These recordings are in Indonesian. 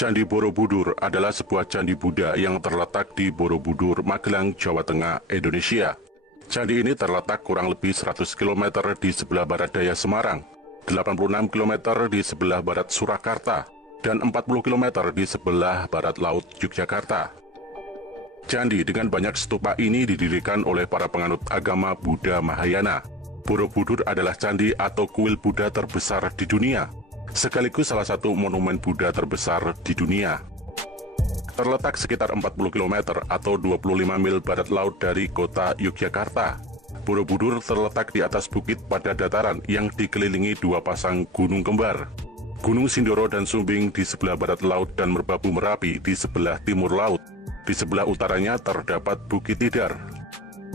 Candi Borobudur adalah sebuah candi Buddha yang terletak di Borobudur, Magelang, Jawa Tengah, Indonesia. Candi ini terletak kurang lebih 100 km di sebelah barat daya Semarang, 86 km di sebelah barat Surakarta, dan 40 km di sebelah barat laut Yogyakarta. Candi dengan banyak stupa ini didirikan oleh para penganut agama Buddha Mahayana. Borobudur adalah candi atau kuil Buddha terbesar di dunia, sekaligus salah satu monumen Buddha terbesar di dunia. Terletak sekitar 40 km atau 25 mil barat laut dari kota Yogyakarta. Borobudur terletak di atas bukit pada dataran yang dikelilingi dua pasang gunung kembar. Gunung Sindoro dan Sumbing di sebelah barat laut dan Merbabu Merapi di sebelah timur laut. Di sebelah utaranya terdapat Bukit Tidar.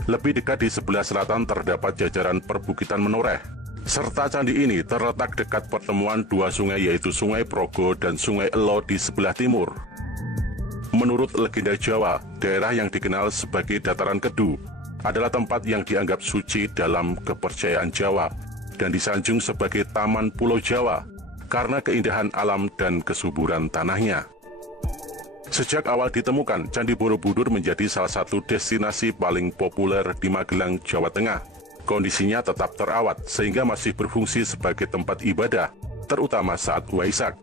Lebih dekat di sebelah selatan terdapat jajaran perbukitan Menoreh. Serta candi ini terletak dekat pertemuan dua sungai yaitu Sungai Progo dan Sungai Elo di sebelah timur. Menurut legenda Jawa, daerah yang dikenal sebagai Dataran Kedu adalah tempat yang dianggap suci dalam kepercayaan Jawa dan disanjung sebagai Taman Pulau Jawa karena keindahan alam dan kesuburan tanahnya. Sejak awal ditemukan, Candi Borobudur menjadi salah satu destinasi paling populer di Magelang, Jawa Tengah. Kondisinya tetap terawat sehingga masih berfungsi sebagai tempat ibadah, terutama saat Waisak.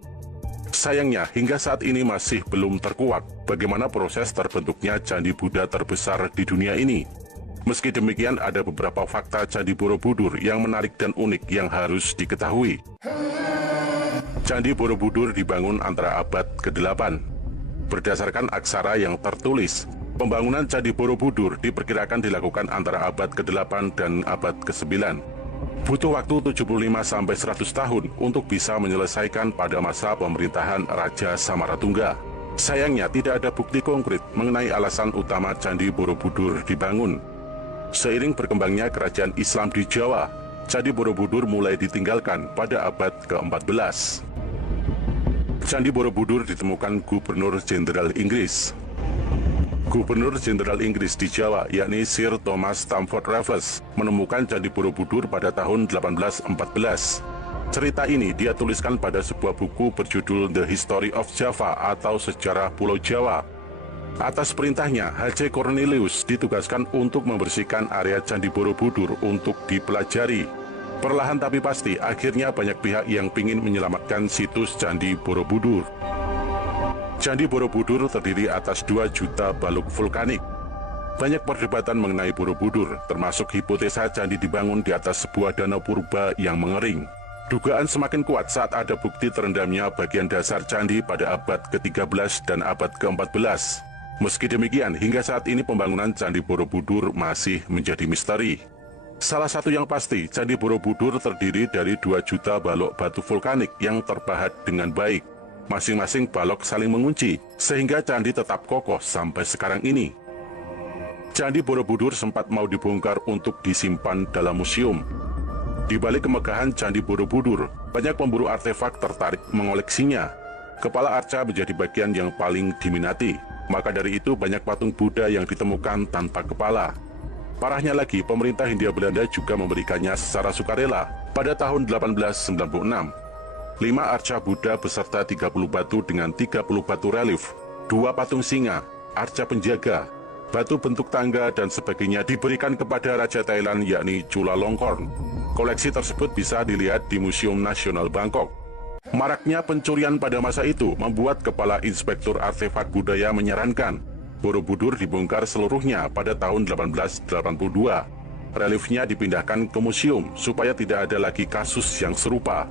Sayangnya, hingga saat ini masih belum terkuak bagaimana proses terbentuknya candi Buddha terbesar di dunia ini. Meski demikian, ada beberapa fakta Candi Borobudur yang menarik dan unik yang harus diketahui. Candi Borobudur dibangun antara abad ke-8. Berdasarkan aksara yang tertulis, pembangunan Candi Borobudur diperkirakan dilakukan antara abad ke-8 dan abad ke-9. Butuh waktu 75-100 tahun untuk bisa menyelesaikan pada masa pemerintahan Raja Samaratungga. Sayangnya tidak ada bukti konkret mengenai alasan utama Candi Borobudur dibangun. Seiring berkembangnya kerajaan Islam di Jawa, Candi Borobudur mulai ditinggalkan pada abad ke-14. Candi Borobudur ditemukan Gubernur Jenderal Inggris. Gubernur Jenderal Inggris di Jawa, yakni Sir Thomas Stamford Raffles, menemukan Candi Borobudur pada tahun 1814. Cerita ini dia tuliskan pada sebuah buku berjudul The History of Java atau Sejarah Pulau Jawa. Atas perintahnya, H.C. Cornelius ditugaskan untuk membersihkan area Candi Borobudur untuk dipelajari. Perlahan tapi pasti, akhirnya banyak pihak yang ingin menyelamatkan situs Candi Borobudur. Candi Borobudur terdiri atas 2 juta balok vulkanik. Banyak perdebatan mengenai Borobudur, termasuk hipotesa candi dibangun di atas sebuah danau purba yang mengering. Dugaan semakin kuat saat ada bukti terendamnya bagian dasar candi pada abad ke-13 dan abad ke-14. Meski demikian, hingga saat ini pembangunan Candi Borobudur masih menjadi misteri. Salah satu yang pasti, Candi Borobudur terdiri dari 2 juta balok batu vulkanik yang terpahat dengan baik. Masing-masing balok saling mengunci, sehingga candi tetap kokoh sampai sekarang ini. Candi Borobudur sempat mau dibongkar untuk disimpan dalam museum. Di balik kemegahan Candi Borobudur, banyak pemburu artefak tertarik mengoleksinya. Kepala arca menjadi bagian yang paling diminati, maka dari itu banyak patung Buddha yang ditemukan tanpa kepala. Parahnya lagi, pemerintah Hindia Belanda juga memberikannya secara sukarela pada tahun 1896. 5 arca Buddha beserta 30 batu dengan 30 batu relief, 2 patung singa, arca penjaga, batu bentuk tangga dan sebagainya diberikan kepada Raja Thailand yakni Chulalongkorn. Koleksi tersebut bisa dilihat di Museum Nasional Bangkok. Maraknya pencurian pada masa itu membuat Kepala Inspektur Artefak Budaya menyarankan Borobudur dibongkar seluruhnya pada tahun 1882. Reliefnya dipindahkan ke museum supaya tidak ada lagi kasus yang serupa.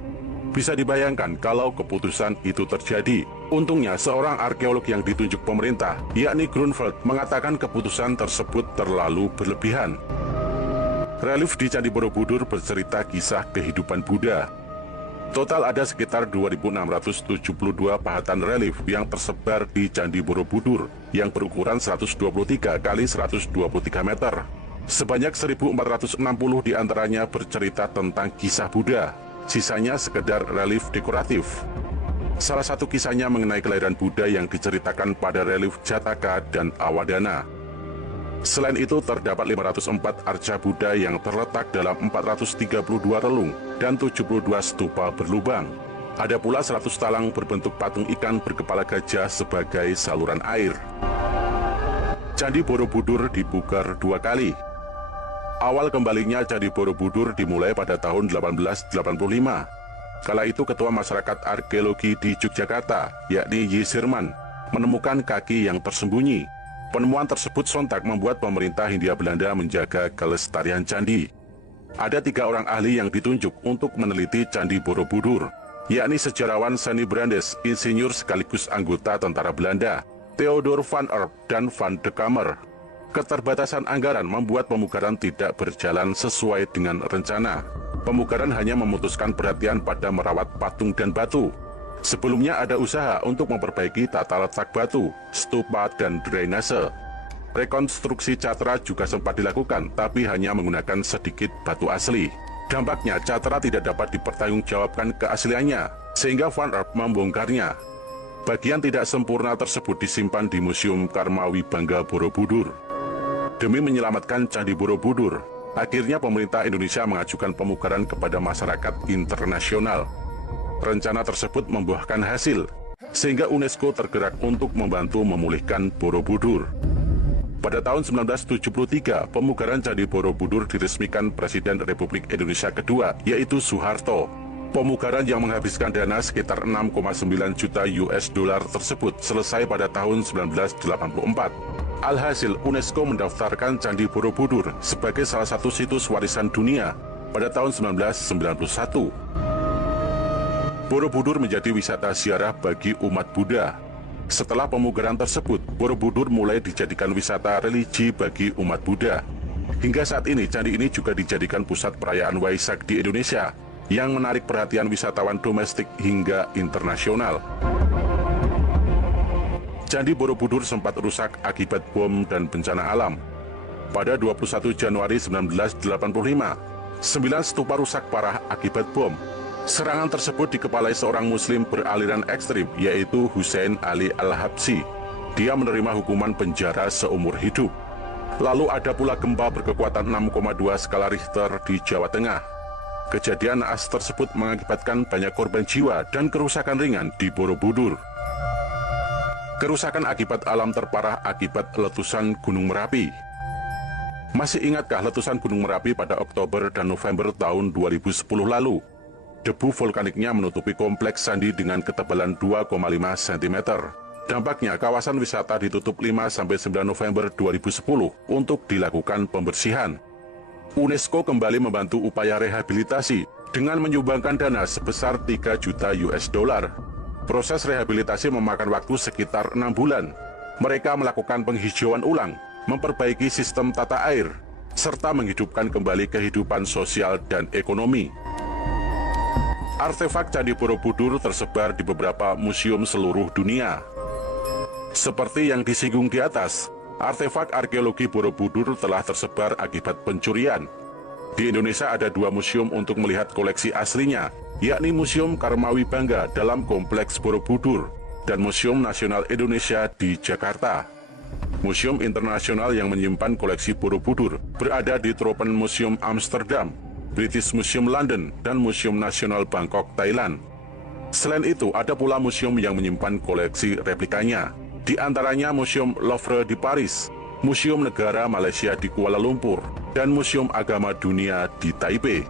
Bisa dibayangkan kalau keputusan itu terjadi. Untungnya seorang arkeolog yang ditunjuk pemerintah, yakni Grunfeld, mengatakan keputusan tersebut terlalu berlebihan. Relief di Candi Borobudur bercerita kisah kehidupan Buddha. Total ada sekitar 2.672 pahatan relief yang tersebar di Candi Borobudur yang berukuran 123 x 123 meter. Sebanyak 1.460 diantaranya bercerita tentang kisah Buddha, sisanya sekedar relief dekoratif. Salah satu kisahnya mengenai kelahiran Buddha yang diceritakan pada relief Jataka dan Awadana. Selain itu, terdapat 504 arca Buddha yang terletak dalam 432 relung dan 72 stupa berlubang. Ada pula 100 talang berbentuk patung ikan berkepala gajah sebagai saluran air. Candi Borobudur dipugar 2 kali. Awal kembalinya Candi Borobudur dimulai pada tahun 1885. Kala itu Ketua Masyarakat Arkeologi di Yogyakarta, yakni Y. Sirman, menemukan kaki yang tersembunyi. Penemuan tersebut sontak membuat pemerintah Hindia Belanda menjaga kelestarian candi. Ada 3 orang ahli yang ditunjuk untuk meneliti Candi Borobudur, yakni sejarawan Seni Brandes, insinyur sekaligus anggota tentara Belanda, Theodor van Erp dan Van de Kamer. Keterbatasan anggaran membuat pemugaran tidak berjalan sesuai dengan rencana. Pemugaran hanya memutuskan perhatian pada merawat patung dan batu. Sebelumnya ada usaha untuk memperbaiki tata letak batu, stupa, dan drainase. Rekonstruksi catra juga sempat dilakukan, tapi hanya menggunakan sedikit batu asli. Dampaknya, catra tidak dapat dipertanggungjawabkan keasliannya, sehingga Van Erp membongkarnya. Bagian tidak sempurna tersebut disimpan di Museum Karmawi Bangga Borobudur. Demi menyelamatkan Candi Borobudur, akhirnya pemerintah Indonesia mengajukan pemugaran kepada masyarakat internasional. Rencana tersebut membuahkan hasil, sehingga UNESCO tergerak untuk membantu memulihkan Borobudur. Pada tahun 1973, pemugaran Candi Borobudur diresmikan Presiden Republik Indonesia kedua, yaitu Soeharto. Pemugaran yang menghabiskan dana sekitar 6,9 juta US dollar tersebut selesai pada tahun 1984. Alhasil, UNESCO mendaftarkan Candi Borobudur sebagai salah satu situs warisan dunia pada tahun 1991. Borobudur menjadi wisata ziarah bagi umat Buddha. Setelah pemugaran tersebut, Borobudur mulai dijadikan wisata religi bagi umat Buddha. Hingga saat ini, candi ini juga dijadikan pusat perayaan Waisak di Indonesia, yang menarik perhatian wisatawan domestik hingga internasional. Candi Borobudur sempat rusak akibat bom dan bencana alam. Pada 21 Januari 1985, 9 stupa rusak parah akibat bom. Serangan tersebut dikepalai seorang muslim beraliran ekstrim, yaitu Hussein Ali Al-Habsyi. Dia menerima hukuman penjara seumur hidup. Lalu ada pula gempa berkekuatan 6,2 skala Richter di Jawa Tengah. Kejadian naas tersebut mengakibatkan banyak korban jiwa dan kerusakan ringan di Borobudur. Kerusakan akibat alam terparah akibat letusan Gunung Merapi. Masih ingatkah letusan Gunung Merapi pada Oktober dan November tahun 2010 lalu? Debu vulkaniknya menutupi kompleks candi dengan ketebalan 2,5 cm. Dampaknya, kawasan wisata ditutup 5-9 November 2010 untuk dilakukan pembersihan. UNESCO kembali membantu upaya rehabilitasi dengan menyumbangkan dana sebesar 3 juta US dollar. Proses rehabilitasi memakan waktu sekitar 6 bulan. Mereka melakukan penghijauan ulang, memperbaiki sistem tata air, serta menghidupkan kembali kehidupan sosial dan ekonomi. Artefak Candi Borobudur tersebar di beberapa museum seluruh dunia. Seperti yang disinggung di atas, artefak arkeologi Borobudur telah tersebar akibat pencurian. Di Indonesia ada 2 museum untuk melihat koleksi aslinya, yakni Museum Karmawi Bangga dalam Kompleks Borobudur dan Museum Nasional Indonesia di Jakarta. Museum internasional yang menyimpan koleksi Borobudur berada di Tropenmuseum Amsterdam, British Museum London, dan Museum Nasional Bangkok, Thailand. Selain itu, ada pula museum yang menyimpan koleksi replikanya, di antaranya Museum Louvre di Paris, Museum Negara Malaysia di Kuala Lumpur, dan Museum Agama Dunia di Taipei.